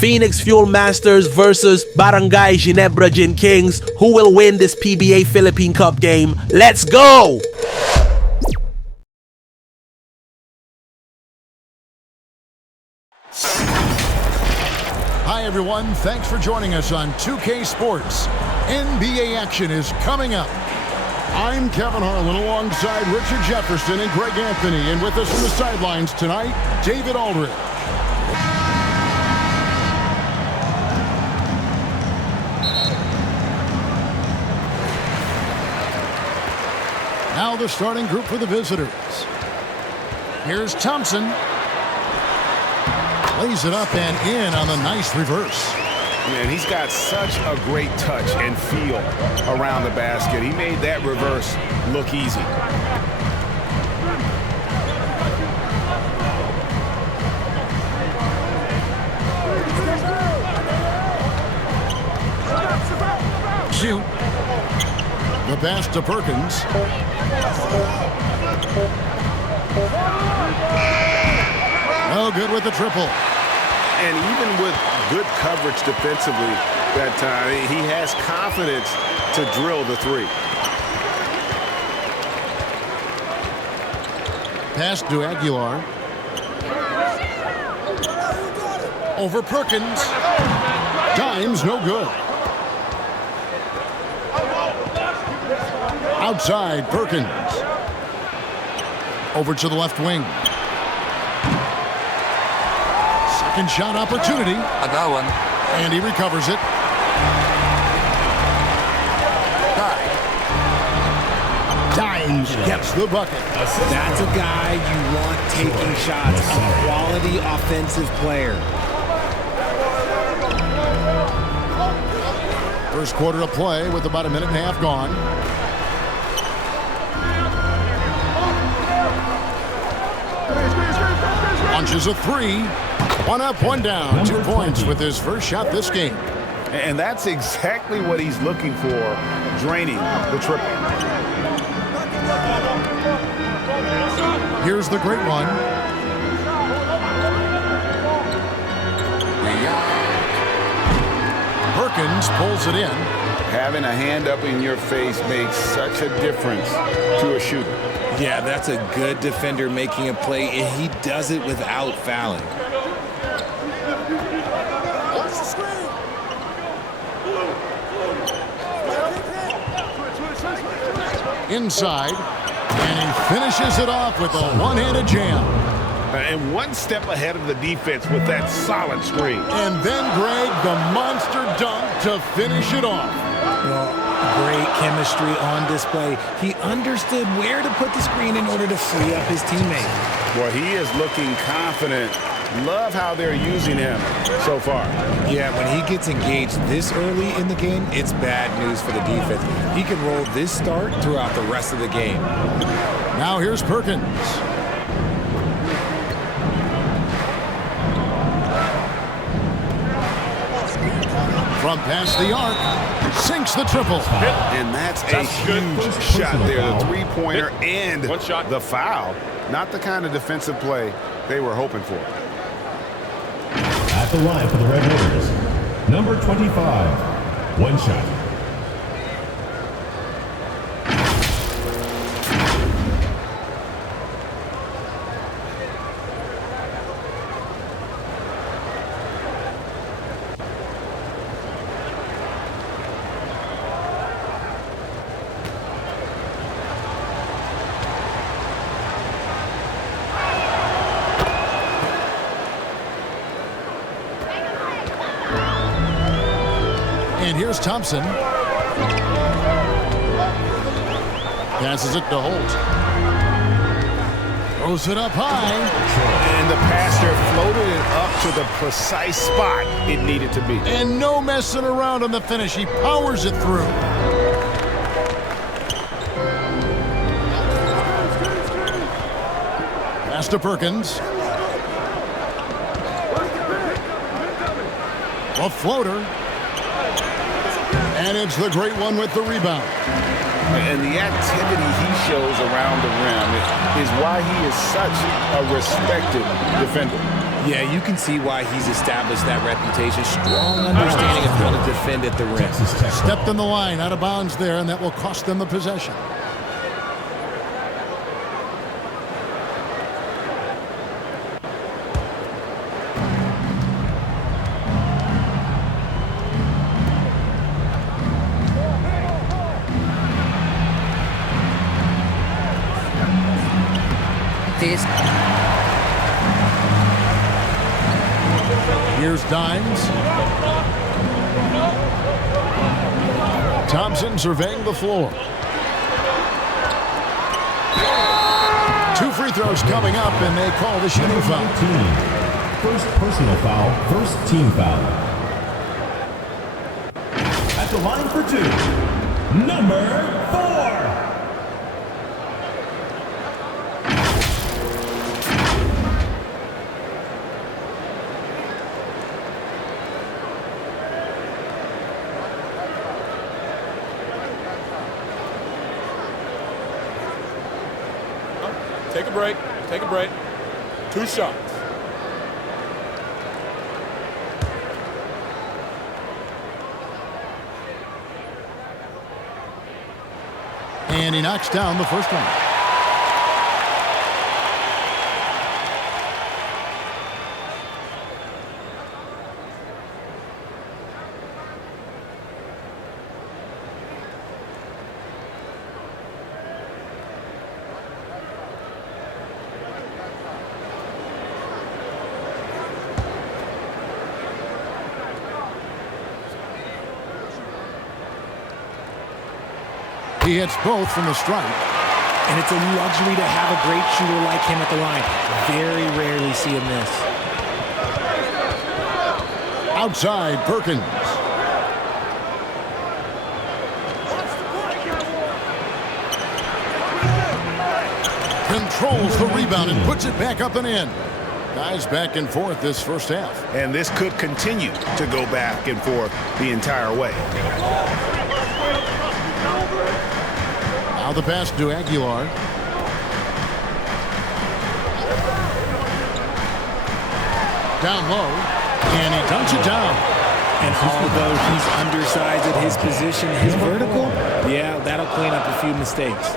Phoenix Fuel Masters versus Barangay Ginebra Gin Kings. Who will win this PBA Philippine Cup game? Let's go! Hi everyone, thanks for joining us on 2K Sports. NBA action is coming up. I'm Kevin Harlan alongside Richard Jefferson and Greg Anthony, and with us from the sidelines tonight, David Aldridge. Now the starting group for the visitors. Here's Thompson. Lays it up and in on the nice reverse. Man, he's got such a great touch and feel around the basket. He made that reverse look easy. Shoot. The pass to Perkins. No good with the triple. And even with good coverage defensively that time, he has confidence to drill the three. Pass to Aguilar. Over Perkins. Dimes no good. Outside Perkins. Over to the left wing. Second shot opportunity. I got one. And he recovers it. Dimes gets the bucket. That's a guy you want taking shots. A quality offensive player. First quarter of play with about a minute and a half gone. Launches a three. One up, one down. 2 points with his first shot this game. And that's exactly what he's looking for, draining the triple. Here's the great one. Perkins pulls it in. Having a hand up in your face makes such a difference to a shooter. Yeah, that's a good defender making a play, and he does it without fouling. Inside, and he finishes it off with a one-handed jam. And one step ahead of the defense with that solid screen. And then Greg, the monster dunk to finish it off. Well, great chemistry on display. He understood where to put the screen in order to free up his teammate. Well, he is looking confident. Love how they're using him so far. Yeah, when he gets engaged this early in the game, it's bad news for the defense. He can roll this start throughout the rest of the game. Now here's Perkins. From past the arc, sinks the triple. And that's a huge shot there. The three-pointer and the foul. Not the kind of defensive play they were hoping for. At the line for the Red Raiders, number 25, one shot. And here's Thompson. Passes it to Holt. Throws it up high. And the passer floated it up to the precise spot it needed to be. And no messing around on the finish. He powers it through. Pass to Perkins. A floater. And it's the great one with the rebound. And the activity he shows around the rim is why he is such a respected defender. Yeah, you can see why he's established that reputation. Strong understanding of how to defend at the rim. Stepped in the line, out of bounds there, and that will cost them the possession. Here's Dimes. Thompson surveying the floor. 2 free throws coming up, and they call the shooting foul. First personal foul, first team foul. At the line for 2, number 4. Take a break. Take a break. 2 shots. And he knocks down the first one. He hits both from the stripe. And it's a luxury to have a great shooter like him at the line. Very rarely see him miss. Outside, Perkins. Controls the rebound and puts it back up and in. Guys back and forth this first half. And this could continue to go back and forth the entire way. Now the pass to Aguilar. Down low, and he dunks it down. And although he's undersized at his position, his vertical, yeah, that'll clean up a few mistakes.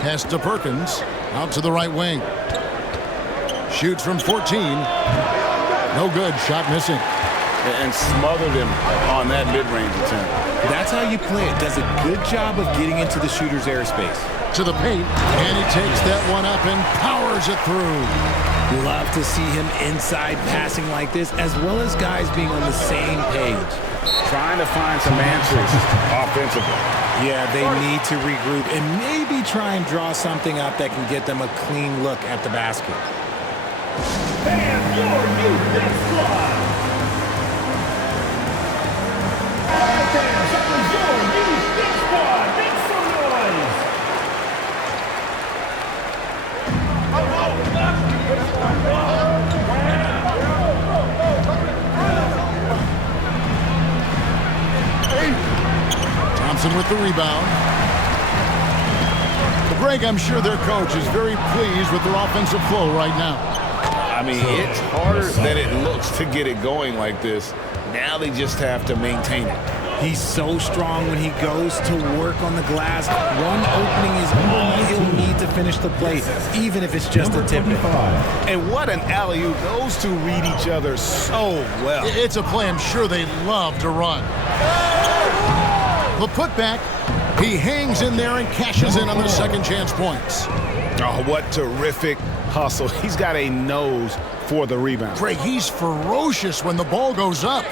Pass to Perkins, out to the right wing. Shoots from 14. No good, shot missing. And smothered him on that mid-range attempt. That's how you play it. Does a good job of getting into the shooter's airspace. To the paint, and he takes that one up and powers it through. Love to see him inside passing like this, as well as guys being on the same page. Trying to find some answers offensively. Yeah, they need to regroup and maybe try and draw something up that can get them a clean look at the basket. And your youth this squad. All right, fans, that was your youth this squad. Make some noise. Thompson with the rebound. Greg, I'm sure their coach is very pleased with their offensive flow right now. I mean, it's harder than it looks to get it going like this. Now they just have to maintain it. He's so strong when he goes to work on the glass. One opening is all he'll need to finish the play, even if it's just a tip. And what an alley-oop. Those two read each other so well. It's a play I'm sure they love to run. The putback, he hangs in there and cashes in on the second chance points. Oh, what terrific hustle. He's got a nose for the rebound. Greg, he's ferocious when the ball goes up.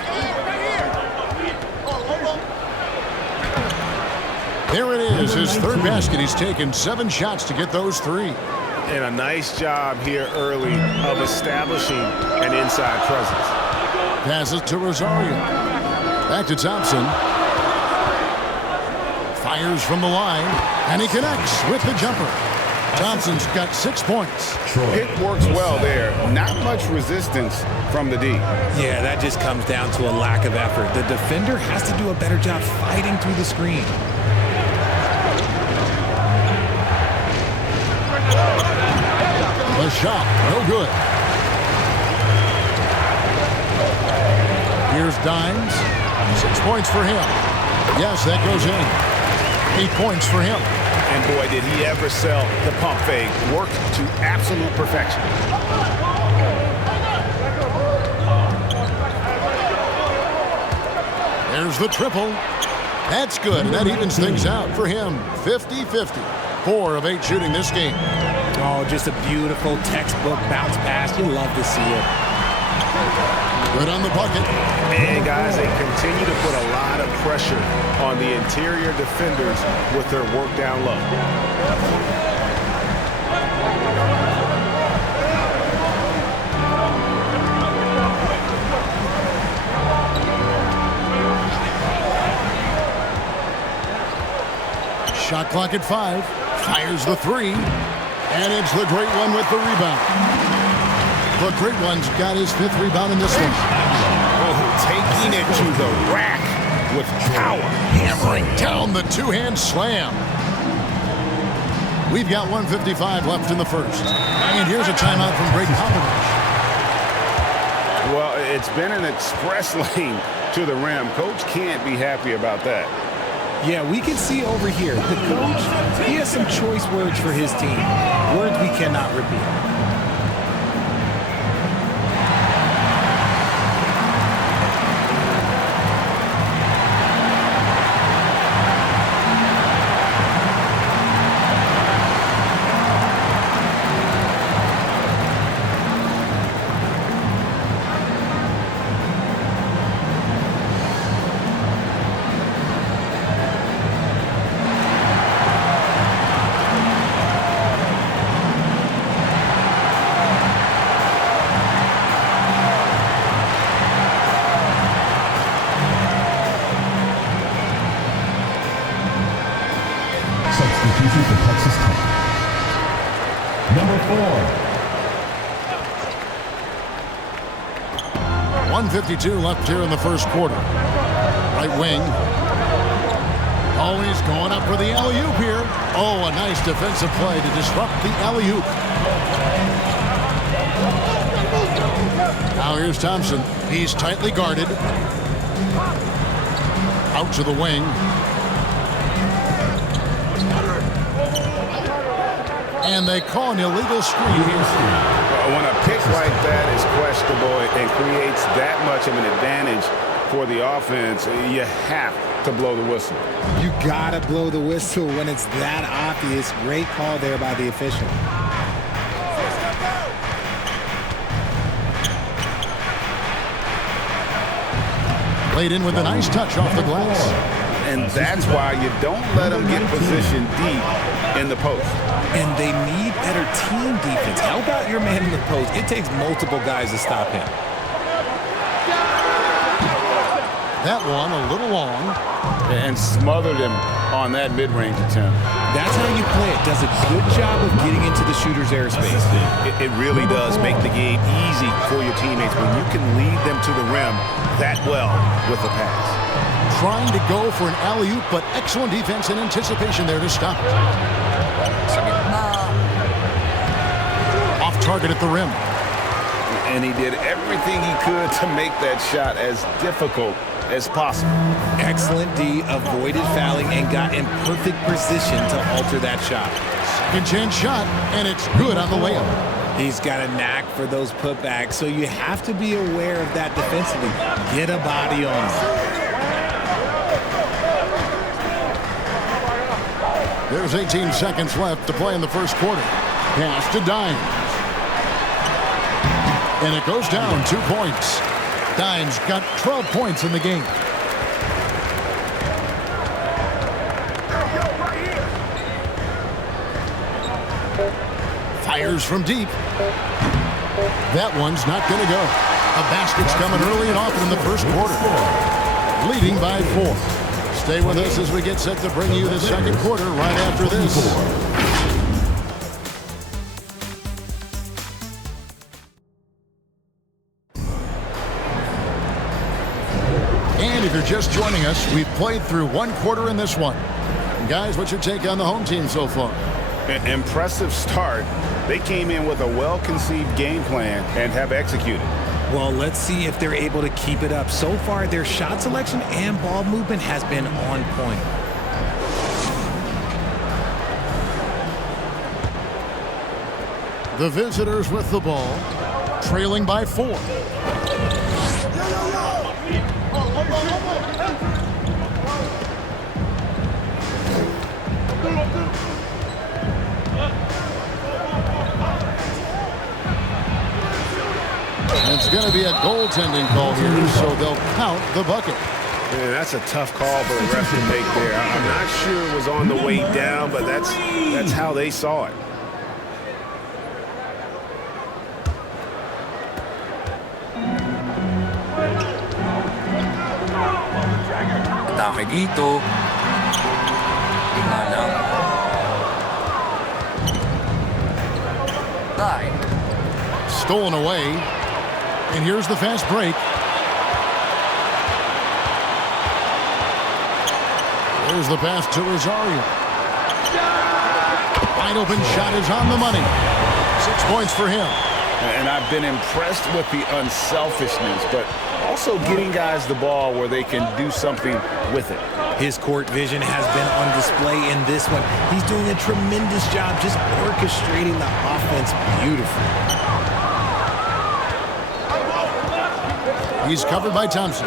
There it is, his third basket. He's taken 7 shots to get those 3. And a nice job here early of establishing an inside presence. Passes to Rosario. Back to Thompson. Fires from the line, and he connects with the jumper. Thompson's got 6 points. Hit works well there. Not much resistance from the D. Yeah, that just comes down to a lack of effort. The defender has to do a better job fighting through the screen. shot. No good. Here's Dimes. 6 points for him. Yes, that goes in. 8 points for him. And boy, did he ever sell the pump fake. Worked to absolute perfection. There's the triple. That's good, and that evens things out for him. 50-50. 4 of 8 shooting this game. Oh, just a beautiful textbook bounce pass. You love to see it. Good on the bucket. And guys, they continue to put a lot of pressure on the interior defenders with their work down low. Shot clock at 5. Fires the 3. And it's the Great One with the rebound. The Great One's got his 5th rebound in this one. Oh, taking it to the rack with power. Hammering down the two-hand slam. We've got 1:55 left in the first. And here's a timeout from Greg Popovich. Well, it's been an express lane to the rim. Coach can't be happy about that. Yeah, we can see over here, the coach, he has some choice words for his team. Words we cannot repeat. Substitution for Texas Tech. Number 4. 1:52 left here in the first quarter. Right wing. Always going up for the alley-oop here. Oh, a nice defensive play to disrupt the alley-oop. Now here's Thompson. He's tightly guarded. Out to the wing. And they call an illegal screen here. When a pick like that is questionable and creates that much of an advantage for the offense, you have to blow the whistle. You gotta blow the whistle when it's that obvious. Great call there by the official. Played in with a nice touch off the glass. And that's why you don't let them get positioned deep in the post. And they need better team defense. How about your man in the post? It takes multiple guys to stop him. That one a little long. And smothered him on that mid-range attempt. That's how you play it. Does a good job of getting into the shooter's airspace. It really does make the game easy for your teammates when you can lead them to the rim that well with a pass. Trying to go for an alley-oop, but excellent defense and anticipation there to stop it. Off target at the rim. And he did everything he could to make that shot as difficult as possible. Excellent D, avoided fouling and got in perfect position to alter that shot. Second chance shot, and it's good on the layup. He's got a knack for those putbacks, so you have to be aware of that defensively. Get a body on him. There's 18 seconds left to play in the first quarter. Pass to Dimes. And it goes down 2 points. Dimes got 12 points in the game. Fires from deep. That one's not going to go. A basket's coming early and often in the first quarter. Leading by 4. Stay with us as we get set to bring you the second quarter right after this. And if you're just joining us, we've played through one quarter in this one. And guys, what's your take on the home team so far? Impressive start. They came in with a well-conceived game plan and have executed. Well, let's see if they're able to keep it up. So far, their shot selection and ball movement has been on point. The visitors with the ball, trailing by 4. It's going to be a goaltending call here, so they'll count the bucket. Man, that's a tough call for the ref to make there. I'm not sure it was on the way down, but that's how they saw it. Dami dito. Tingnan lang. Tie. Stolen away. And here's the fast break. There's the pass to Rosario. Wide open shot is on the money. 6 points for him. And I've been impressed with the unselfishness, but also getting guys the ball where they can do something with it. His court vision has been on display in this one. He's doing a tremendous job just orchestrating the offense beautifully. He's covered by Thompson.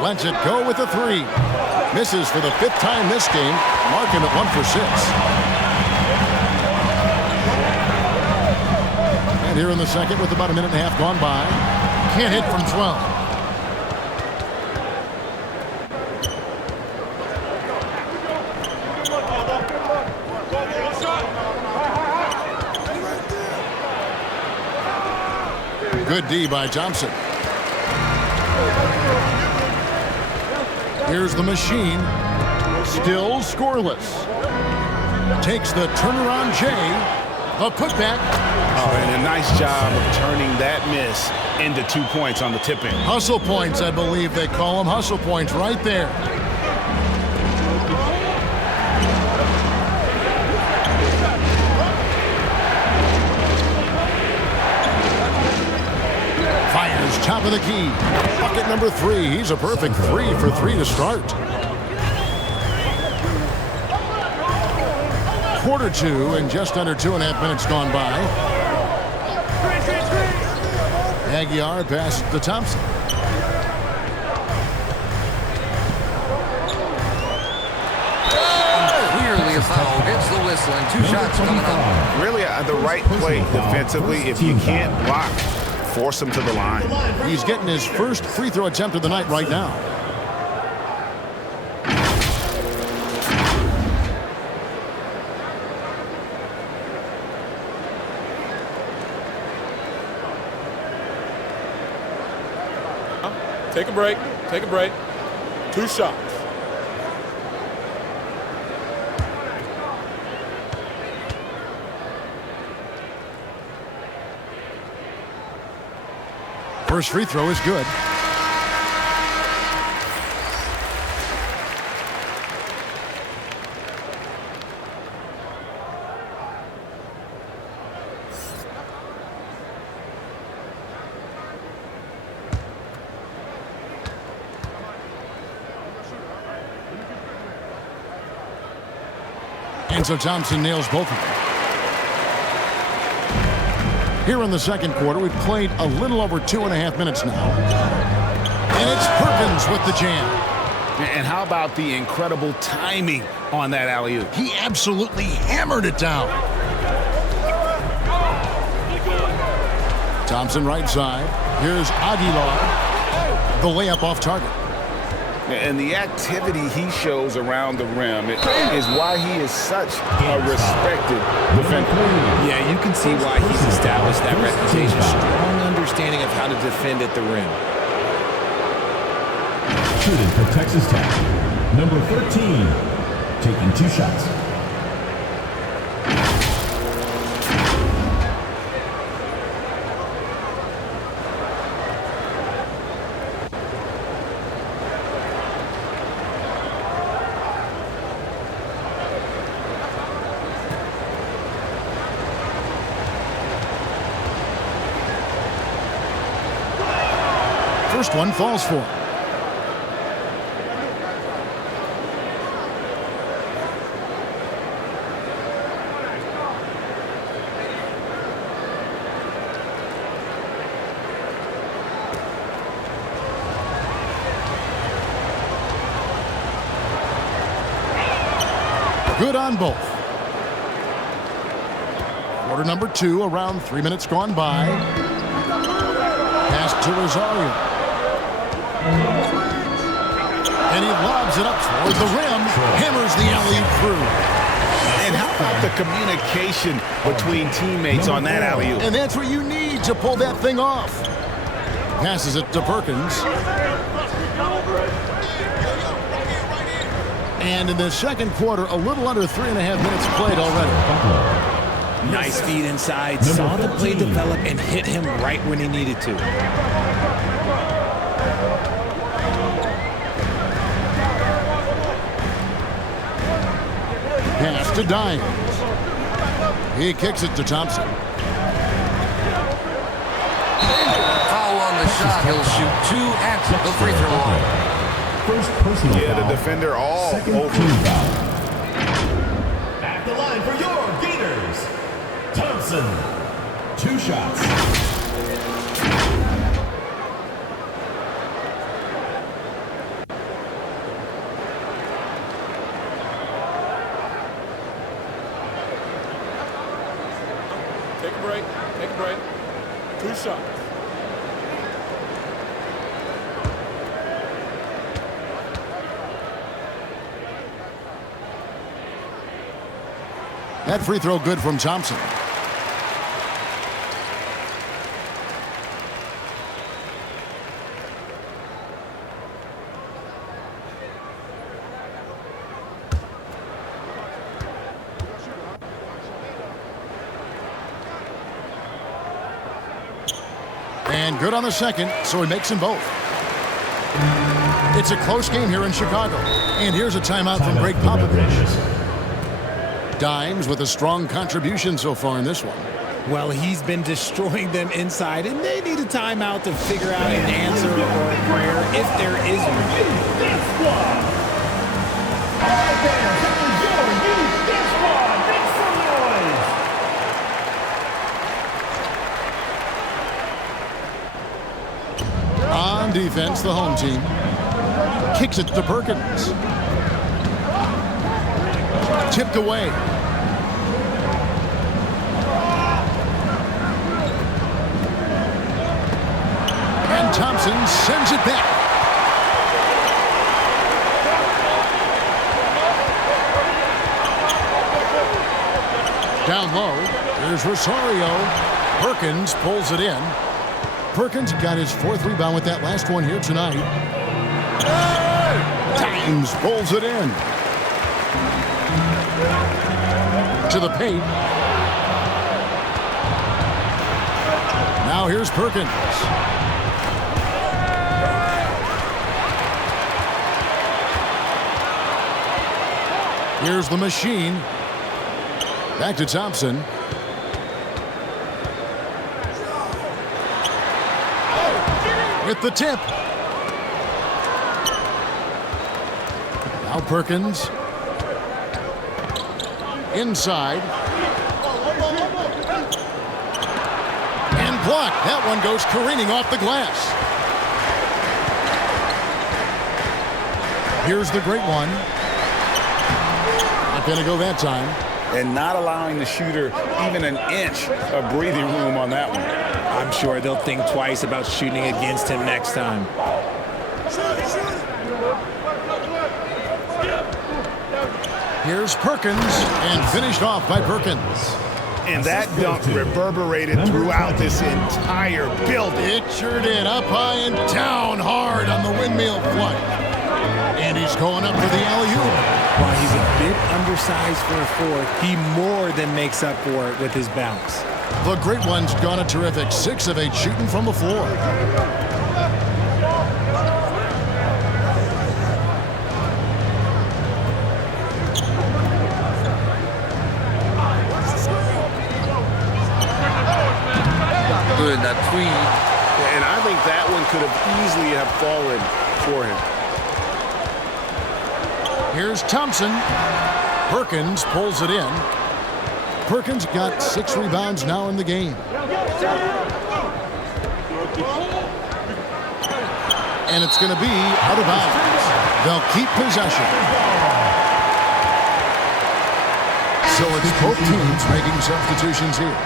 Lets it go with a 3. Misses for the 5th time this game, marking it 1 for 6. And here in the second with about a minute and a half gone by. Can't hit from 12. Good D by Thompson. Here's the machine. Still scoreless. Takes the turnaround J. The putback. Oh, and a nice job of turning that miss into 2 points on the tip-in. Hustle points, I believe they call them. Hustle points right there. Fires top of the key. Bucket number 3. He's a perfect 3 for 3 to start. Quarter 2 and just under 2.5 minutes gone by. Aguiar passes to Thompson. Clearly a foul. Gets the whistle and 2 shots coming up. Really the right play defensively. If you can't block, force him to the line. He's getting his first free throw attempt of the night right now. Take a break. Take a break. 2 shots. First free throw is good. And so Thompson nails both of them. Here in the second quarter, we've played a little over 2.5 minutes now. And it's Perkins with the jam. And how about the incredible timing on that alley-oop? He absolutely hammered it down. Thompson right side. Here's Aguilar. The layup off target. And the activity he shows around the rim is why he is such a respected defender. Yeah, you can see why he's established that reputation. Strong understanding of how to defend at the rim. Shooting for Texas Tech, number 13, taking 2 shots. first one falls for him. Good on both. Quarter number 2, around 3 minutes gone by. Pass to Rosario. And he lobs it up toward the rim. Hammers the alley-oop through. And how about the communication between teammates on that alley-oop? And that's what you need to pull that thing off. Passes it to Perkins. And in the second quarter, a little under 3.5 minutes played already. Nice feed inside. Saw the play develop and hit him right when he needed to. Pass to Dynes. He kicks it to Thompson. Foul on the shot. He'll shoot 2 at the free throw line. First personal Yeah, foul. the defender all Second over. team foul. At the line for your Gators, Thompson. 2 shots. Take a break. Take a break. 2 shots. That free throw good from Thompson. And good on the second, so he makes them both. It's a close game here in Chicago. And here's a timeout from Greg Popovich. Dimes with a strong contribution so far in this one. Well, he's been destroying them inside, and they need a timeout to figure out an answer or a prayer if there is one. This one. All right, fans, that was your Use This One. Make some noise. On defense, the home team kicks it to Perkins. Tipped away. And Thompson sends it back. Down low, there's Rosario. Perkins pulls it in. Perkins got his 4th rebound with that last one here tonight. Dimes pulls it in. To the paint. Now here's Perkins. Here's the machine. Back to Thompson. With the tip. Now Perkins. Inside. And blocked. That one goes careening off the glass. Here's the great one. Not going to go that time. And not allowing the shooter even an inch of breathing room on that one. I'm sure they'll think twice about shooting against him next time. Here's Perkins, and finished off by Perkins. And that dunk reverberated throughout this entire building. It sure did. Up high and down hard on the windmill flight. And he's going up for the alley-oop. While he's a bit undersized for a 4, he more than makes up for it with his bounce. The great one's gone a terrific 6 of 8 shooting from the floor. Good, that 3 And I think that one could have easily have fallen for him. Here's Thompson. Perkins pulls it in. Perkins got 6 rebounds now in the game. And it's going to be out of bounds. They'll keep possession. So it's both teams making substitutions here.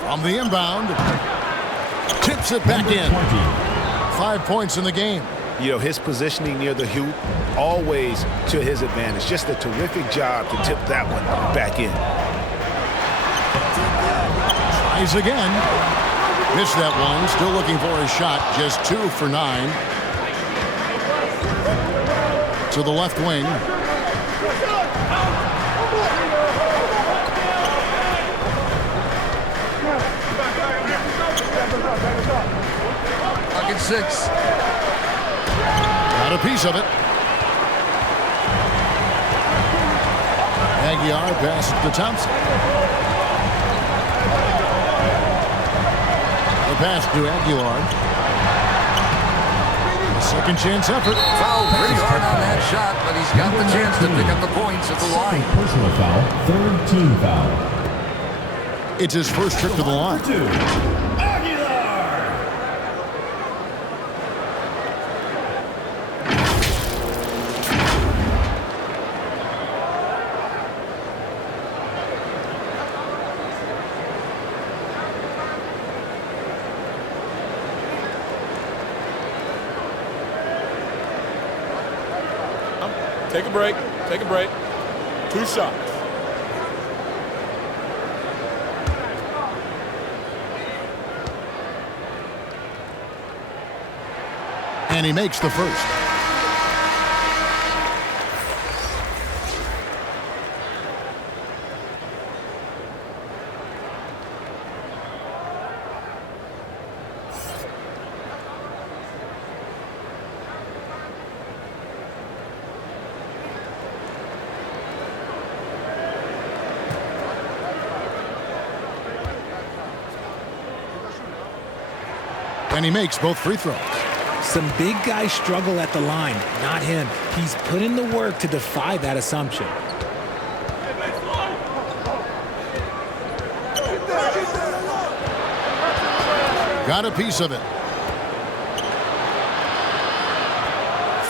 From the inbound, tips it back in. 5 points in the game. You know, his positioning near the hoop, always to his advantage. Just a terrific job to tip that one back in. Tries again. Missed that one. Still looking for a shot. Just 2 for 9. To the left wing. Pocket 6. Got a piece of it. Aguiar passes to Thompson. The pass to Aguilar. A second chance effort. Fouled pretty hard on that shot, but he's got the chance to pick up the points at the line. Personal foul, third team foul. It's his first trip to the line. Take a break. Take a break. 2 shots. And he makes the first. And he makes both free throws. Some big guys struggle at the line, not him. He's put in the work to defy that assumption. Got a piece of it.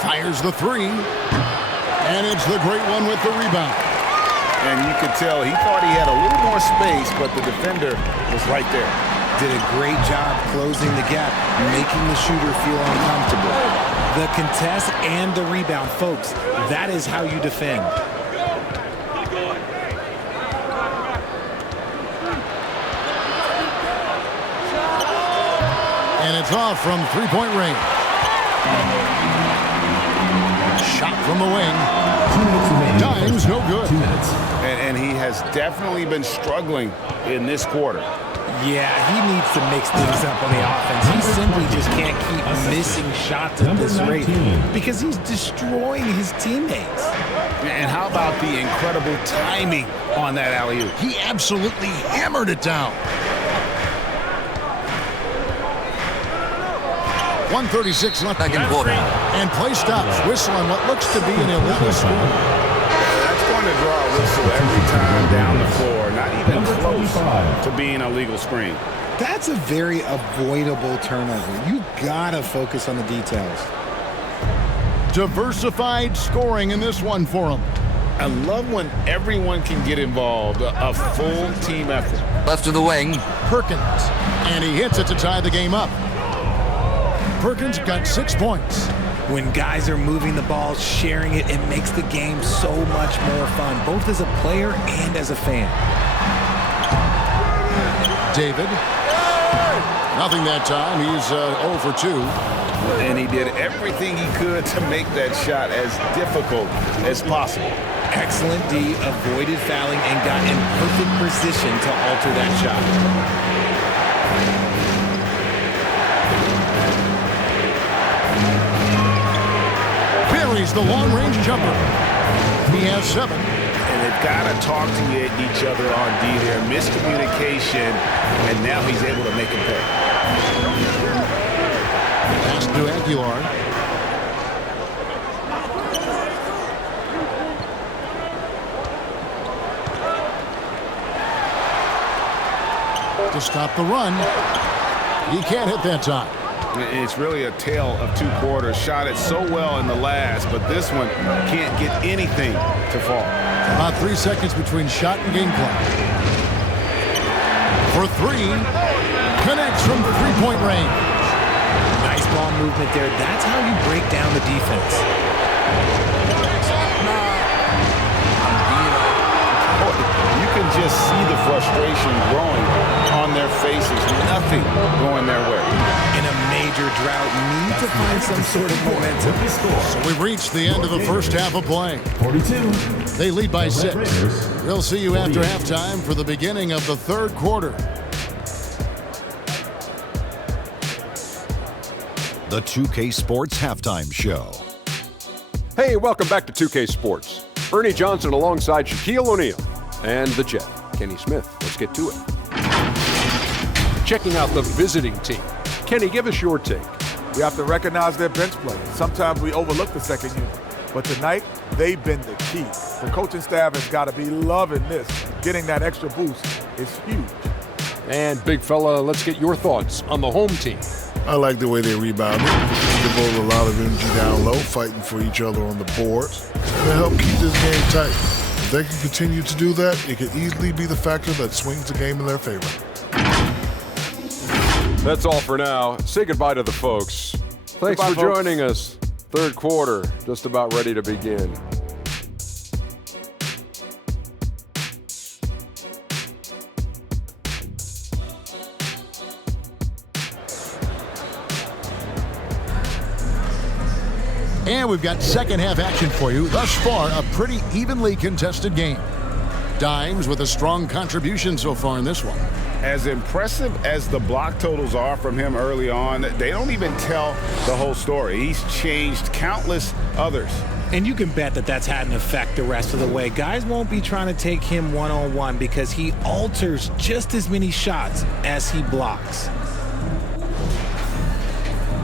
Fires the 3. And it's the great one with the rebound. And you could tell he thought he had a little more space, but the defender was right there. Did a great job closing the gap, making the shooter feel uncomfortable. The contest and the rebound, folks, that is how you defend. And it's off from three-point range. Shot from the wing. 2 minutes remaining. Dimes, no good. 2 minutes. And he has definitely been struggling in this quarter. Yeah, he needs to mix things up on the offense. He simply just can't keep missing shots at this rate because he's destroying his teammates. And how about the incredible timing on that alley-oop? He absolutely hammered it down. 1:36 left. Second quarter. And play stops. Whistle on what looks to be an illegal screen. That's going to draw a whistle every time down the floor. Not even close to being a legal screen. That's a very avoidable turnover. You gotta focus on the details. Diversified scoring in this one for him. I love when everyone can get involved. A full team effort. Left to the wing. Perkins. And he hits it to tie the game up. Perkins got 6 points. When guys are moving the ball, sharing it, it makes the game so much more fun, both as a player and as a fan. David. Nothing that time. He's 0 for 2. And he did everything he could to make that shot as difficult as possible. Excellent D, avoided fouling and got in perfect position to alter that shot. Buries the long-range jumper. He has 7. And they've got to talk to each other on D there. Miscommunication, and now he's able to make him pay. Pass to Aguilar. To stop the run. He can't hit that time. It's really a tale of 2 quarters. Shot it so well in the last, but this one can't get anything to fall. About 3 seconds between shot and game clock. For 3. Connects from 3-point range. Nice ball movement there. That's how you break down the defense. You can just see the frustration growing on their faces. Nothing going their way. In a major drought, need to find some sort of momentum. So we've reached the end of the first half of play. 42. They lead by 6. We'll see you after halftime for the beginning of the third quarter. The 2K Sports Halftime Show. Hey, welcome back to 2K Sports. Ernie Johnson alongside Shaquille O'Neal and the Jet, Kenny Smith. Let's get to it. Checking out the visiting team. Kenny, give us your take. We have to recognize their bench play. Sometimes we overlook the second unit. But tonight, they've been the key. The coaching staff has got to be loving this. Getting that extra boost is huge. And big fella, let's get your thoughts on the home team. I like the way they rebounded. Devote a lot of energy down low, fighting for each other on the boards. They help keep this game tight. If they can continue to do that, it could easily be the factor that swings the game in their favor. That's all for now. Say goodbye to the folks. Thanks for joining us. Third quarter, just about ready to begin. And we've got second half action for you. Thus far, a pretty evenly contested game. Dimes with a strong contribution so far in this one. As impressive as the block totals are from him early on, they don't even tell the whole story. He's changed countless others. And you can bet that that's had an effect the rest of the way. Guys won't be trying to take him one-on-one because he alters just as many shots as he blocks.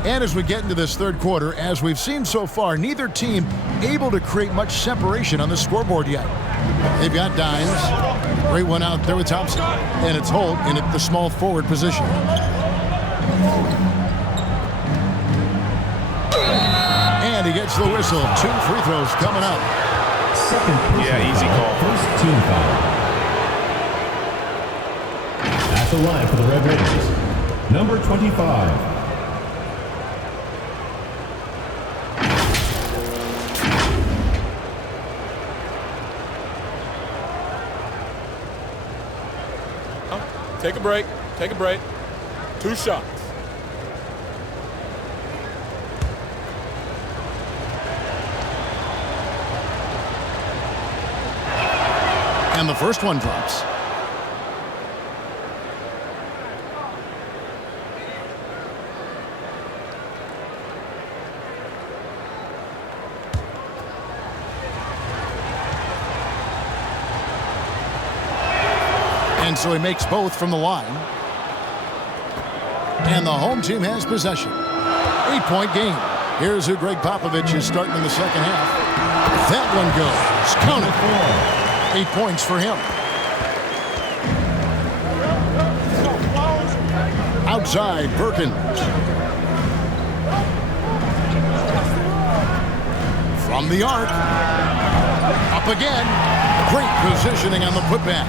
And as we get into this third quarter, as we've seen so far, neither team able to create much separation on the scoreboard yet. They've got Dimes. Great one out there with Thompson. And it's Holt in the small forward position. And he gets the whistle. 2 free throws coming up. Yeah, easy call. First team foul. At the line for the Red Raiders, number 25. Take a break. Take a break. 2 shots. And the first one drops. And so he makes both from the line. And the home team has possession. 8-point game. Here's who Greg Popovich is starting in the second half. That one goes. Count it. 8 points for him. Outside, Perkins. From the arc. Up again. Great positioning on the putback.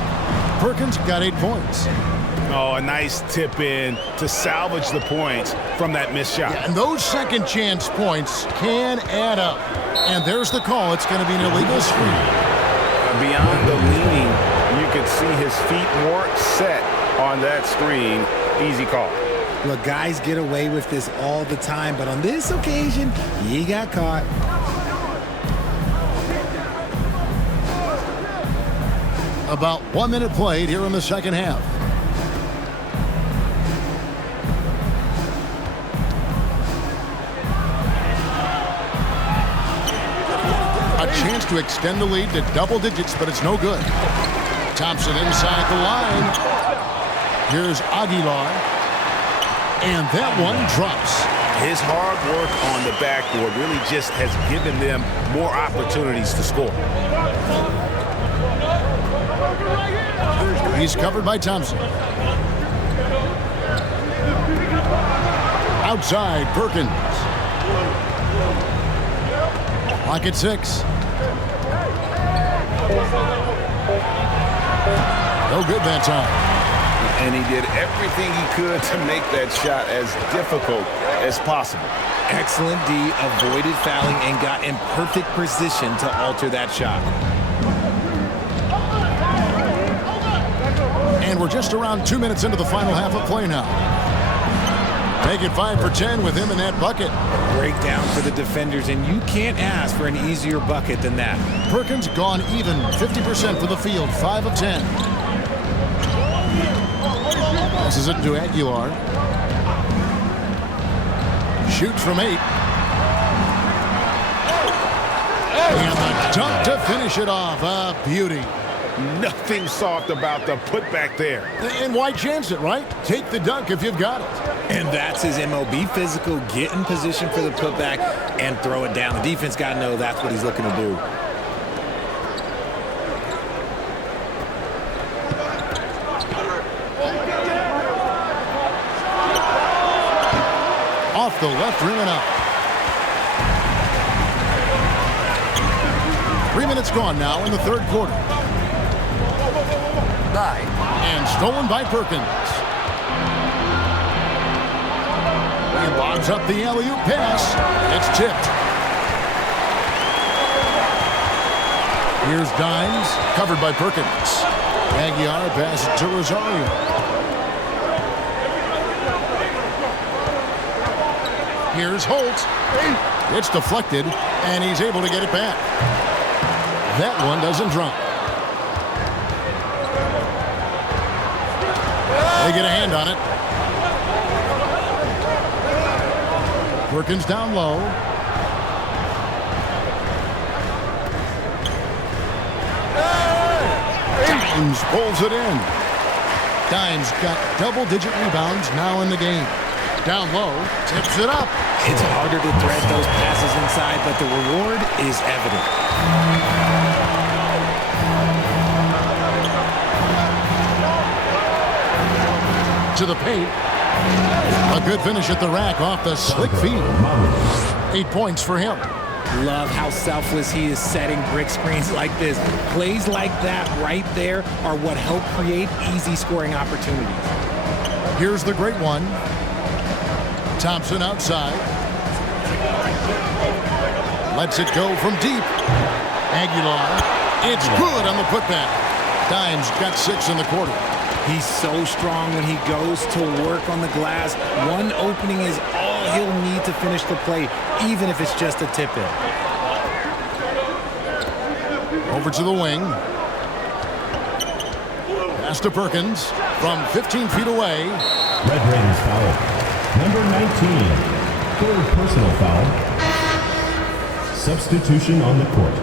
Perkins got 8 points. Oh, a nice tip in to salvage the points from that missed shot. Yeah, and those second chance points can add up. And there's the call. It's going to be an illegal screen. Beyond the leaning, you could see his feet weren't set on that screen. Easy call. Look, guys get away with this all the time, but on this occasion, he got caught. About 1 minute played here in the second half. A chance to extend the lead to double digits, but it's no good. Thompson inside the line. Here's Aguilar. And that one drops. His hard work on the backboard really just has given them more opportunities to score. He's covered by Thompson. Outside, Perkins. Lock at 6. No good that time. And he did everything he could to make that shot as difficult as possible. Excellent D, avoided fouling and got in perfect position to alter that shot. And we're just around 2 minutes into the final half of play now. Make it 5 for 10 with him in that bucket. Breakdown for the defenders, and you can't ask for an easier bucket than that. Perkins gone even, 50% for the field, 5 of 10. Passes it to Aguilar. Shoots from 8. And the dunk to finish it off. A beauty. Nothing soft about the putback there. And why chance it, right? Take the dunk if you've got it. And that's his MO. Be physical, get in position for the putback, and throw it down. The defense got to know that's what he's looking to do. Off the left rim and out. 3 minutes gone now in the third quarter. And stolen by Perkins. He lobs up the alley-oop pass. It's tipped. Here's Dimes, covered by Perkins. Aguilar passes to Rosario. Here's Holt. It's deflected, and he's able to get it back. That one doesn't drop. They get a hand on it. Perkins down low. Dimes pulls it in. Dimes got double-digit rebounds now in the game. Down low, tips it up. It's harder to thread those passes inside, but the reward is evident. To the paint. A good finish at the rack off the slick feed. 8 points for him. Love how selfless he is setting brick screens like this. Plays like that right there are what help create easy scoring opportunities. Here's the great one. Thompson outside. Lets it go from deep. Aguilar. It's good on the putback. Dimes got 6 in the quarter. He's so strong when he goes to work on the glass. One opening is all he'll need to finish the play, even if it's just a tip-in. Over to the wing. Pass to Perkins from 15 feet away. Red Raiders foul. Number 19, third personal foul. Substitution on the court.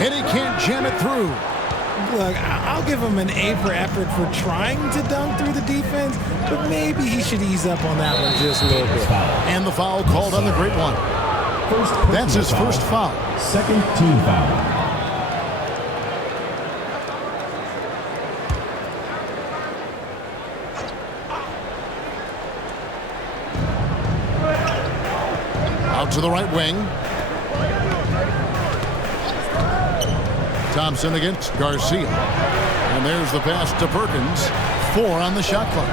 And he can't jam it through. Look, I'll give him an A for effort for trying to dunk through the defense, but maybe he should ease up on that one just a little bit. And the foul called on the great one. That's his first foul. Second team foul. Out to the right wing. Thompson against Garcia. And there's the pass to Perkins. 4 on the shot clock.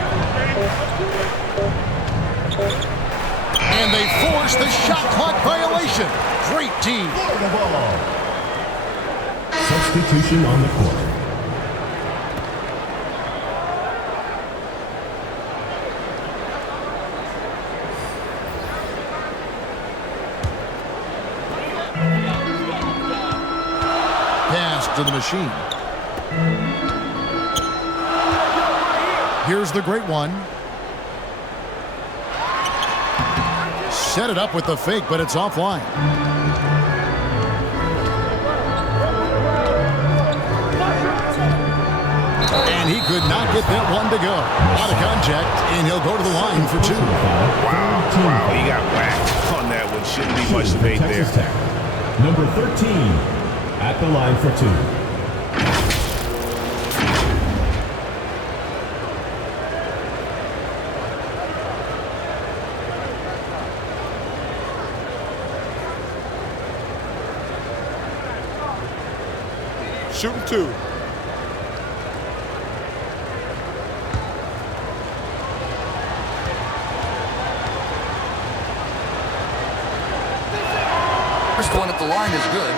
And they force the shot clock violation. Great team. Substitution on the court. the machine. Here's the great one. Set it up with the fake, but it's offline. And he could not get that one to go. Out of contact, and he'll go to the line for 2. Wow, he got whacked on that one. Shouldn't be much debate there. Number 13 at the line for 2. Shooting 2. First one at the line is good.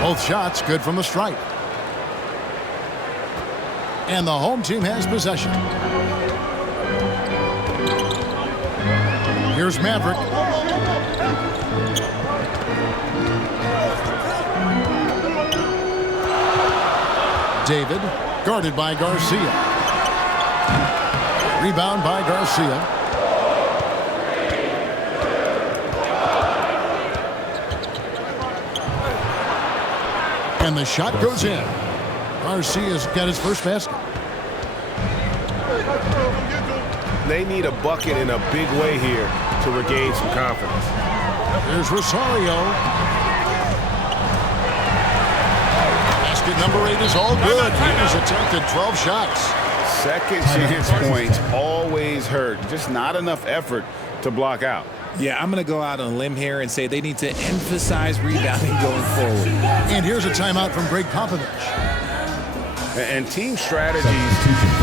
Both shots good from the stripe. And the home team has possession. Here's Maverick. David, guarded by Garcia. Rebound by Garcia. And the shot goes in. Garcia's got his first basket. They need a bucket in a big way here to regain some confidence. Here's Rosario. Basket number 8 is all good. He's attempted 12 shots. Second chance points always hurt. Just not enough effort to block out. Yeah, I'm going to go out on a limb here and say they need to emphasize rebounding going forward. And here's a timeout from Greg Popovich. And team strategies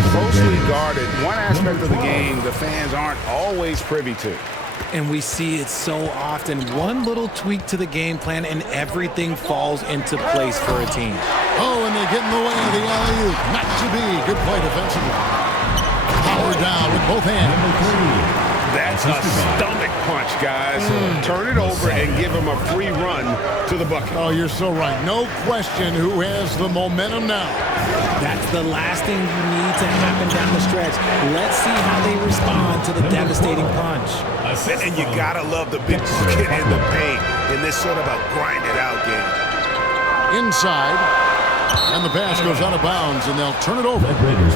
closely guarded. One aspect of the game the fans aren't always privy to. And we see it so often. One little tweak to the game plan and everything falls into place for a team. Oh, and they get in the way of the alley-oop. Not to be. Good play defensively. Power down with both hands. That's a stomach punch, guys. Turn it over and give him a free run to the bucket. Oh, you're so right. No question who has the momentum now. That's the last thing you need to happen down the stretch. Let's see how they respond to the devastating punch. And you gotta love the big bucket in the paint in this sort of a grind-it-out game. Inside. And the pass goes out of bounds, and they'll turn it over.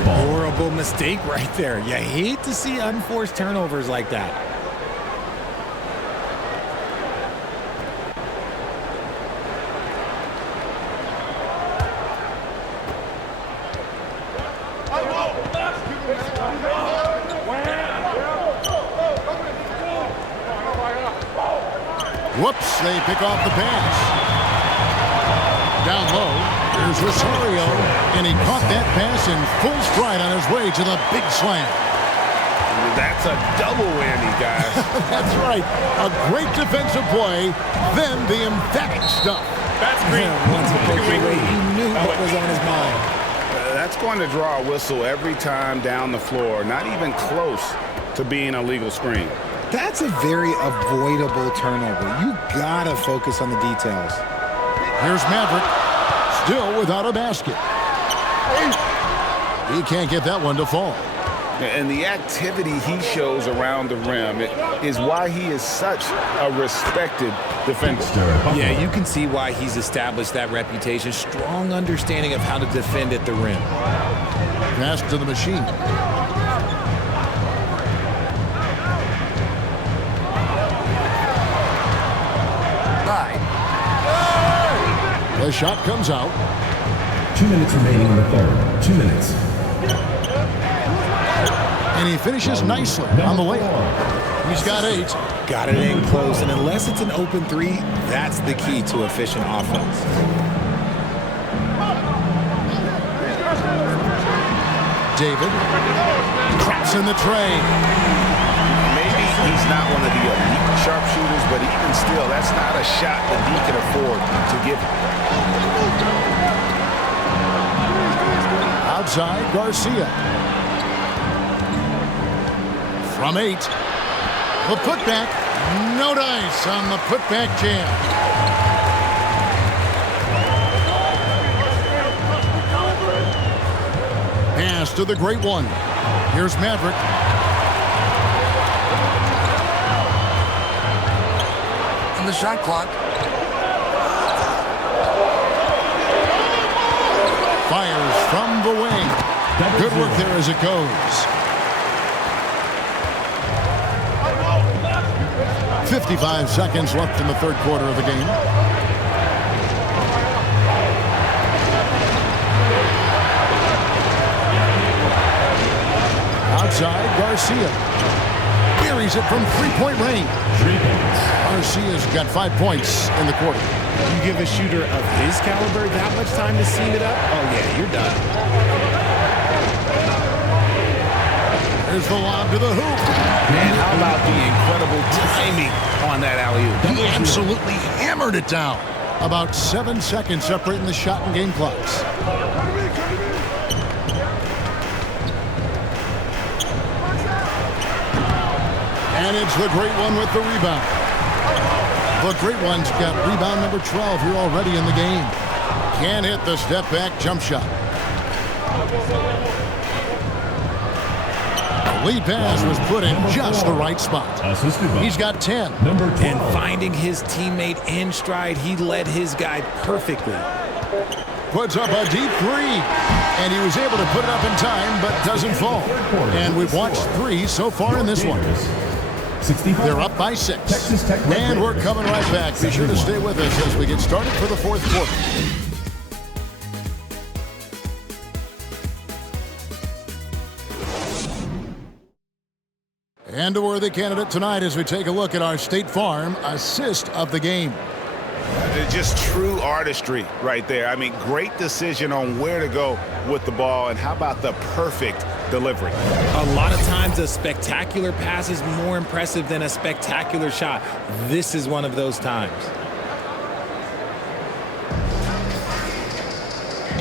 Horrible mistake right there. You hate to see unforced turnovers like that. Whoops, they pick off the pass. Down low, there's Rosario, and he caught that pass in full stride on his way to the big slam. That's a double whammy, guys. That's right. A great defensive play, then the emphatic stuff. That's great. Once he poked away, he knew what was on his mind. That's going to draw a whistle every time down the floor. Not even close to being a legal screen. That's a very avoidable turnover. You gotta focus on the details. Here's Maverick, still without a basket. He can't get that one to fall. And the activity he shows around the rim is why he is such a respected defender. Yeah, you can see why he's established that reputation. Strong understanding of how to defend at the rim. Pass to the machine. The shot comes out. 2 minutes remaining in the third. 2 minutes. And he finishes nicely on the layup. He's got 8. Got it in close, and unless it's an open three, that's the key to efficient offense. David traps in the tray. Maybe he he's not one of the elite sharpshooters, but even still, that's not a shot that he can afford to give him. Outside, Garcia. From 8. The putback. No dice on the putback jam. Pass to the great one. Here's Maverick. On the shot clock. Fires from the wing. Good work there as it goes. 55 seconds left in the third quarter of the game. Outside, Garcia. Buries it from three-point range. Garcia's got 5 points in the quarter. You give a shooter of his caliber that much time to seam it up? Oh, yeah, you're done. There's the lob to the hoop. Man, how about the incredible timing on that alley-oop? He absolutely hammered it down. About 7 seconds separating the shot and game clocks. And it's the great one with the rebound. The great one's got rebound number 12 here already in the game. Can't hit the step-back jump shot. The lead pass was put in just the right spot. He's got 10. And finding his teammate in stride, he led his guy perfectly. Puts up a deep three. And he was able to put it up in time, but doesn't fall. And we've watched 3 so far in this one. They're up by 6. And we're coming right back. Be sure to stay with us as we get started for the fourth quarter. And a worthy candidate tonight as we take a look at our State Farm assist of the game. Just true artistry right there. I mean, great decision on where to go with the ball, and how about the perfect delivery? A lot of times a spectacular pass is more impressive than a spectacular shot. This is one of those times.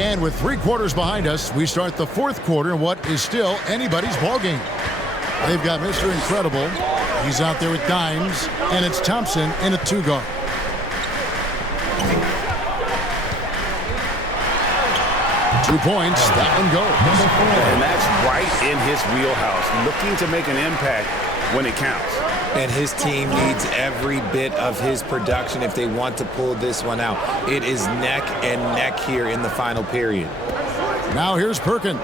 And with 3 quarters behind us, we start the fourth quarter in what is still anybody's ball game. They've got Mr. Incredible. He's out there with Dimes, and it's Thompson in a 2-guard. Two points, that one goes. And that's right in his wheelhouse, looking to make an impact when it counts. And his team needs every bit of his production if they want to pull this one out. It is neck and neck here in the final period. Now here's Perkins.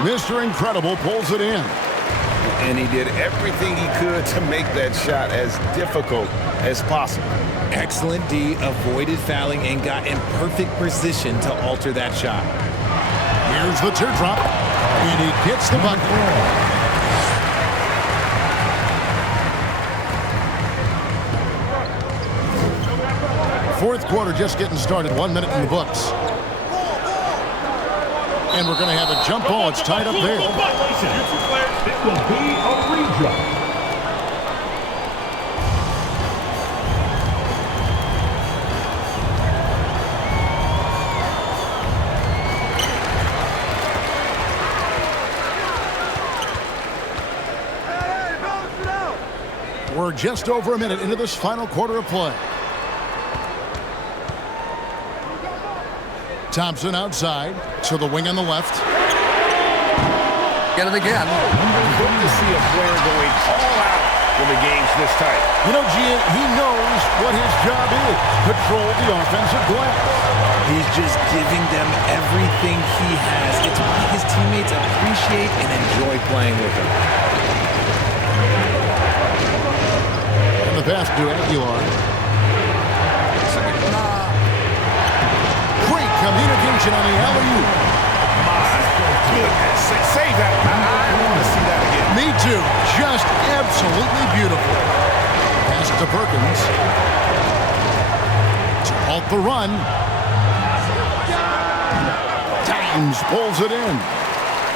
Mr. Incredible pulls it in. And he did everything he could to make that shot as difficult as possible. Excellent D, avoided fouling and got in perfect position to alter that shot. Here's the teardrop, and he gets the bucket. Fourth quarter just getting started, 1 minute in the books. And we're going to have a jump ball. It's tied up there. It will be a redraw. We're just over a minute into this final quarter of play. Thompson outside to the wing on the left. Get it again. Good to see a player going all out when the game's this tight. You know, Gian, he knows what his job is. Control the offensive glass. He's just giving them everything he has. It's why his teammates appreciate and enjoy playing with him. And the pass to Aguilar. Great communication on the alley-oop. My goodness. Save that. I want to see that again. Me too. Just absolutely beautiful. Pass to Perkins. To halt the run. Dimes pulls it in.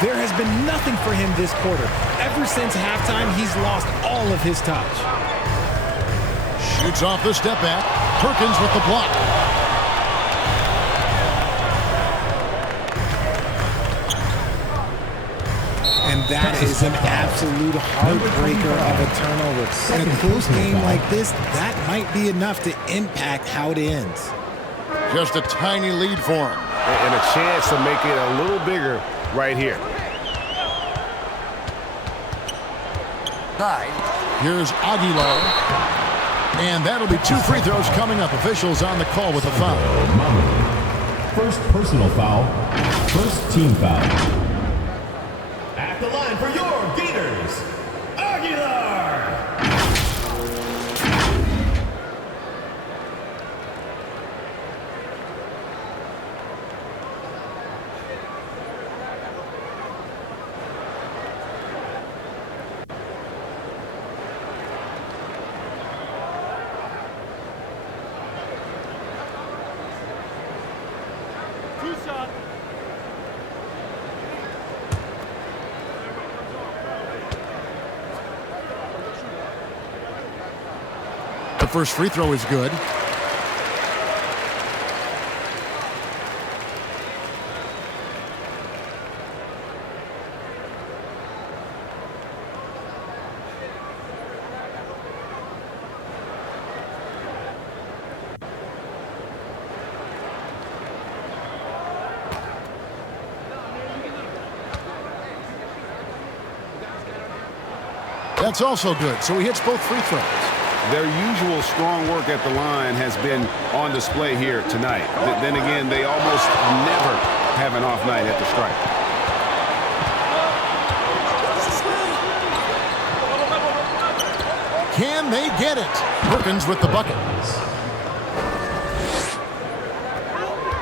There has been nothing for him this quarter. Ever since halftime, he's lost all of his touch. Shoots off the step back. Perkins with the block. And that is an absolute heartbreaker of a turnover. In a close game like this, that might be enough to impact how it ends. Just a tiny lead for him. And a chance to make it a little bigger right here. Here's Aguilar. And that'll be 2 free throws coming up. Officials on the call with a foul. First personal foul. First team foul. At the line for your Gators, Aguilar. The first free throw is good. That's also good, so he hits both free throws. Their usual strong work at the line has been on display here tonight. Then again, they almost never have an off night at the stripe. Can they get it? Perkins with the bucket.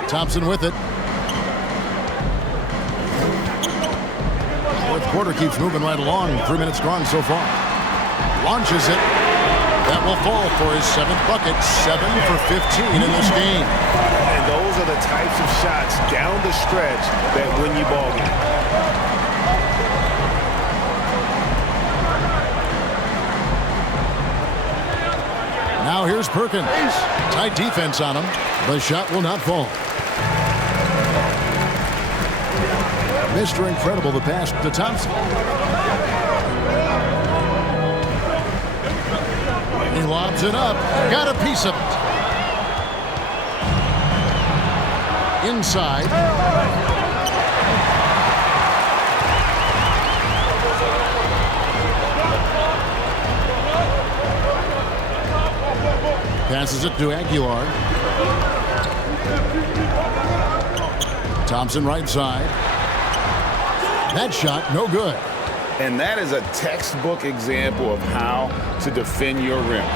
Thompson with it. Fourth quarter keeps moving right along. 3 minutes gone so far. Launches it. That will fall for his 7th bucket. 7 for 15 in this game. And those are the types of shots down the stretch that win you ball games. Now here's Perkins. Tight defense on him. The shot will not fall. Mr. Incredible, the pass to Thompson. He lobs it up. Got a piece of it. Inside. Passes it to Aguilar. Thompson right side. That shot, no good. And that is a textbook example of how to defend your rim.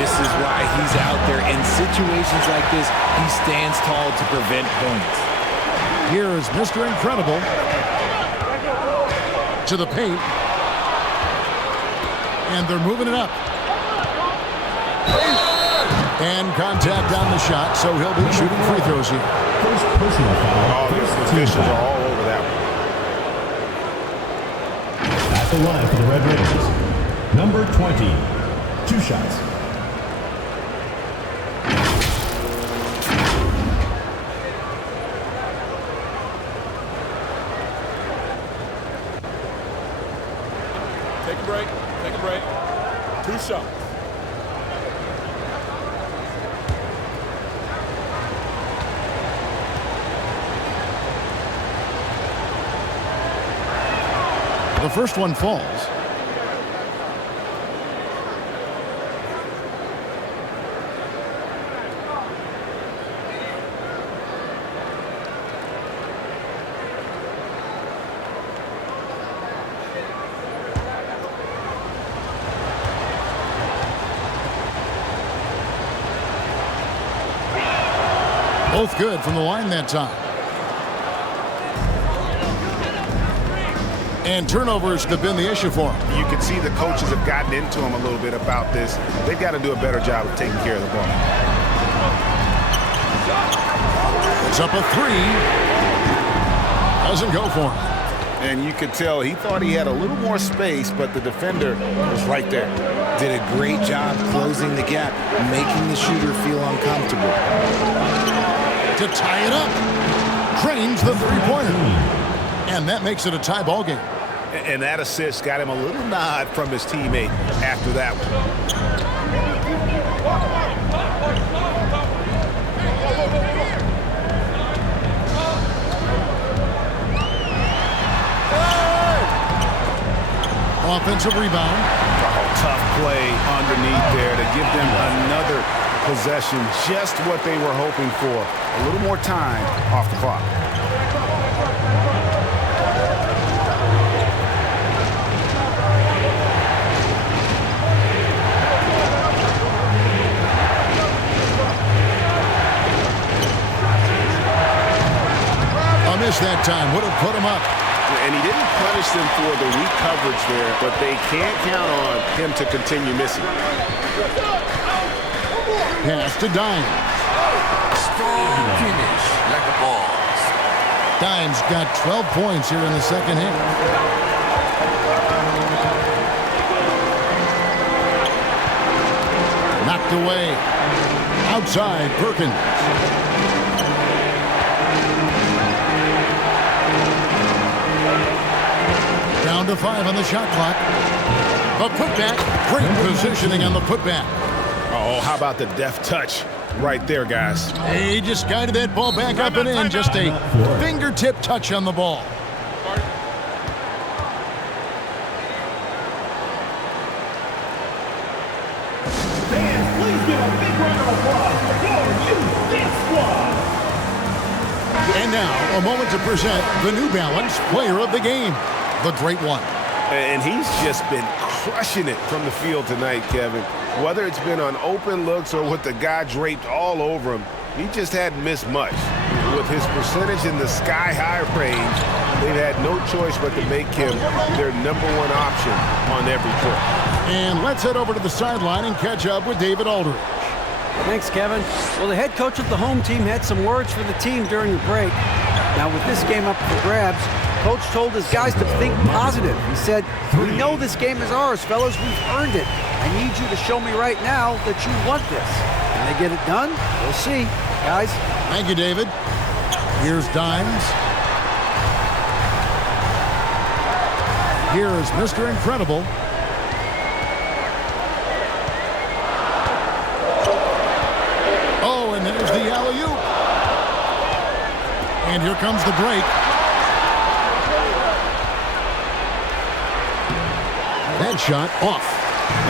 This is why he's out there. In situations like this, he stands tall to prevent points. Here is Mr. Incredible. To the paint. And they're moving it up. And contact on the shot, so he'll be shooting free throws here. First personal foul. The officials are all over that one. At the line for the Red Raiders, number 20, 2 shots. Take a break. Take a break. 2 shots. The first one falls. Both good from the line that time. And turnovers have been the issue for him. You can see the coaches have gotten into him a little bit about this. They've got to do a better job of taking care of the ball. It's up a 3. Doesn't go for him. And you could tell he thought he had a little more space, but the defender was right there. Did a great job closing the gap, making the shooter feel uncomfortable. To tie it up. Drains the three-pointer. And that makes it a tie ball game. And that assist got him a little nod from his teammate after that one. Offensive rebound. Oh, tough play underneath there to give them another possession. Just what they were hoping for. A little more time off the clock. That time would have put him up. And he didn't punish them for the weak coverage there, but they can't count on him to continue missing. Pass to Dimes. Strong finish like a boss. Dimes got 12 points here in the second half. Knocked away. Outside, Perkins. Down to 5 on the shot clock. A putback. Great positioning on the putback. Oh, how about the deft touch right there, guys? He just guided that ball back up and in. Just a fingertip touch on the ball. Fans, please give a big round of applause for your youth dance squad. And now, a moment to present the New Balance Player of the Game. The great one. And he's just been crushing it from the field tonight, Kevin. Whether it's been on open looks or with the guy draped all over him, he just hadn't missed much. With his percentage in the sky-high range, they've had no choice but to make him their #1 option on every trip. And let's head over to the sideline and catch up with David Aldridge. Thanks, Kevin. Well, the head coach of the home team had some words for the team during the break. Now, with this game up for grabs, Coach told his guys to think positive. He said, "We know this game is ours, fellas. We've earned it. I need you to show me right now that you want this." Can they get it done? We'll see, guys. Thank you, David. Here's Dimes. Here is Mr. Incredible. Oh, and there's the alley-oop. And here comes the break. That shot off.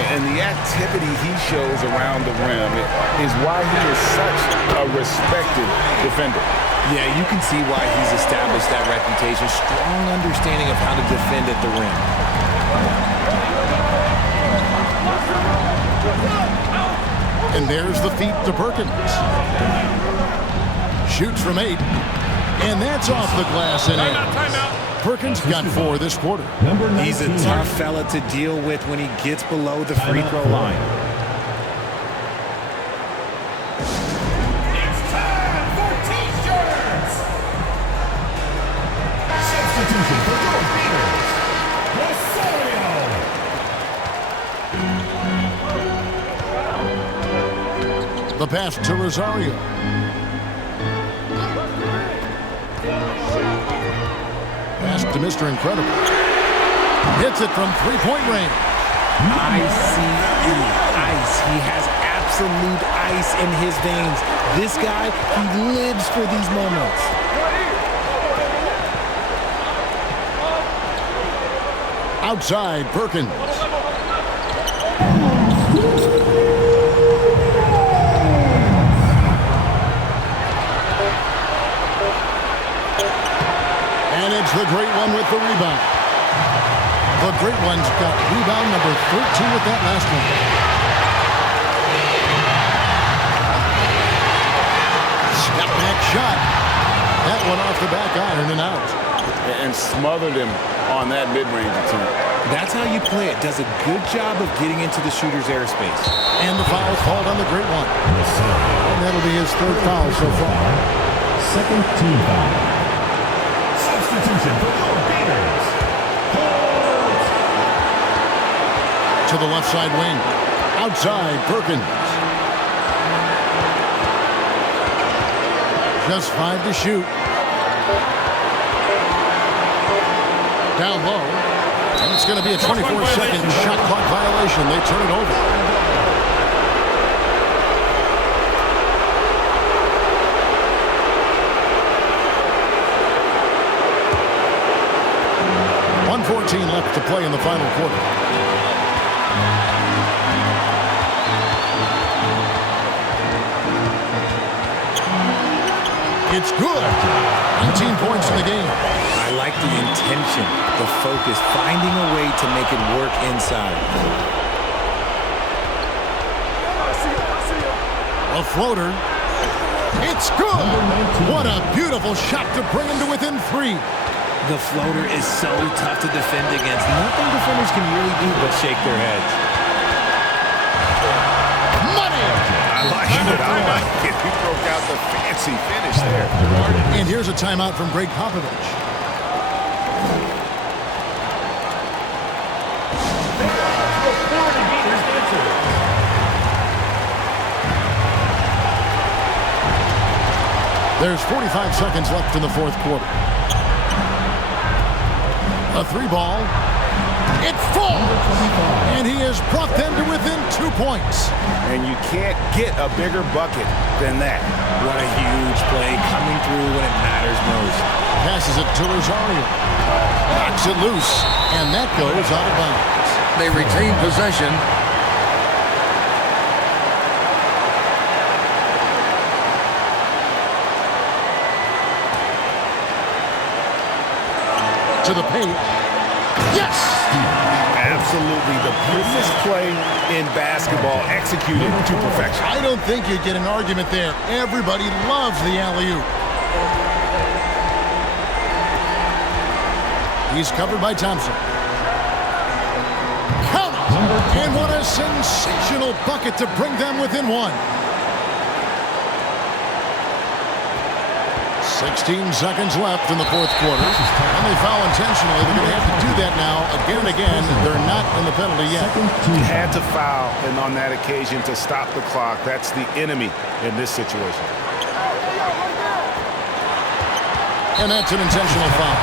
And the activity he shows around the rim is why he is such a respected defender. Yeah, you can see why he's established that reputation. Strong understanding of how to defend at the rim. And there's the feed to Perkins. Shoots from 8. And that's off the glass and in. Perkins got 4 this quarter. He's a tough fella to deal with when he gets below the free throw line. It's time for T-shirts. Substitution for your beaters. Rosario. The pass to Rosario. Pass to Mr. Incredible. Hits it from three-point range. ICE. He has absolute ice in his veins. This guy, he lives for these moments. Outside, Perkins. And it's the great one with the rebound. The great one's got rebound number 13 with that last one. Step back shot. That one off the back iron and out. And smothered him on that mid-range attempt. That's how you play it. Does a good job of getting into the shooter's airspace. And the foul called on the great one. And that'll be his third foul so far. Second team foul. substitution for your Gators. To the left side wing. Outside, Perkins. Just 5 to shoot. Down low. And it's going to be a 24-second shot clock violation. They turn it over. .114 left to play in the final quarter. It's good. 19 points in the game. I like the intention, the focus, finding a way to make it work inside. A floater. It's good. What a beautiful shot to bring him to within 3. The floater is so tough to defend against. Nothing defenders can really do but shake their heads. Money! I like it. I like it. He broke out the fancy finish there. And here's a timeout from Greg Popovich. There's 45 seconds left in the fourth quarter. A 3-ball. It falls! And he has brought them to within 2 points. And you can't get a bigger bucket than that. What a huge play coming through when it matters most. Passes it to Rosario. Knocks it loose. And that goes out of bounds. They retain possession. To the paint. Yes! Absolutely the business play in basketball executed to perfection. I don't think you get an argument there. Everybody loves the alley-oop. He's covered by Thompson. Count it! And what a sensational bucket to bring them within 1. 16 seconds left in the fourth quarter. And they foul intentionally. They're going to have to do that now again and again. They're not in the penalty yet. He had to foul, and on that occasion to stop the clock. That's the enemy in this situation. And that's an intentional foul.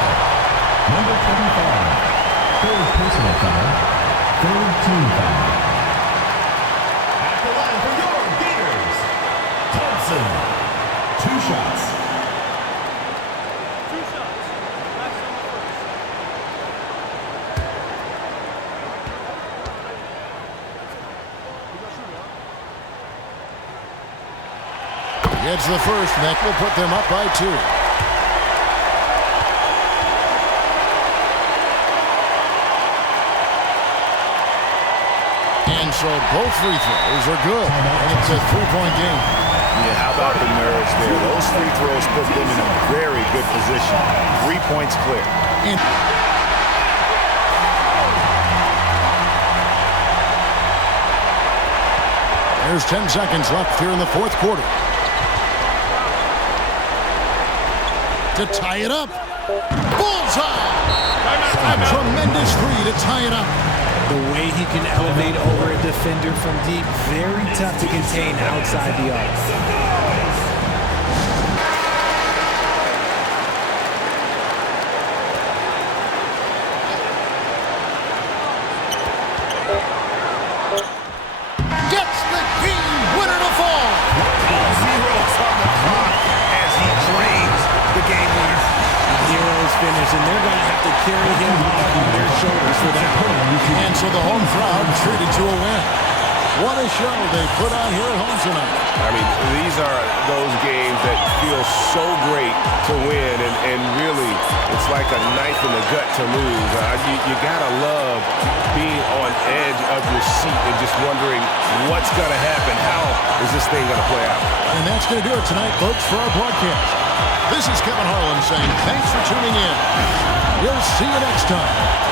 Number 25. Third personal foul. Third team foul. At the line for your Gators, Thompson. 2 shots. Gets the first, and that will put them up by 2. And so both free throws are good. And it's a 3-point game. Yeah, how about the nerves there? Those free throws put them in a very good position. 3 points clear. And there's 10 seconds left here in the fourth quarter. To tie it up. Bullseye! A tremendous 3 to tie it up. The way he can elevate over a defender from deep, very tough to contain outside the arc. Gets the game winner to fall. 0's on the clock as he drains the game winner. Heroes finish, and they're going to have to carry him on their shoulders for that point. And so the home crowd treated to a win. What a show they put on here at home tonight. I mean, these are those games that feel so great to win, and really, it's like a knife in the gut to lose. You gotta love being on edge of your seat and just wondering what's gonna happen. How is this thing gonna play out? And that's gonna do it tonight, folks, for our broadcast. This is Kevin Harlan saying thanks for tuning in. We'll see you next time.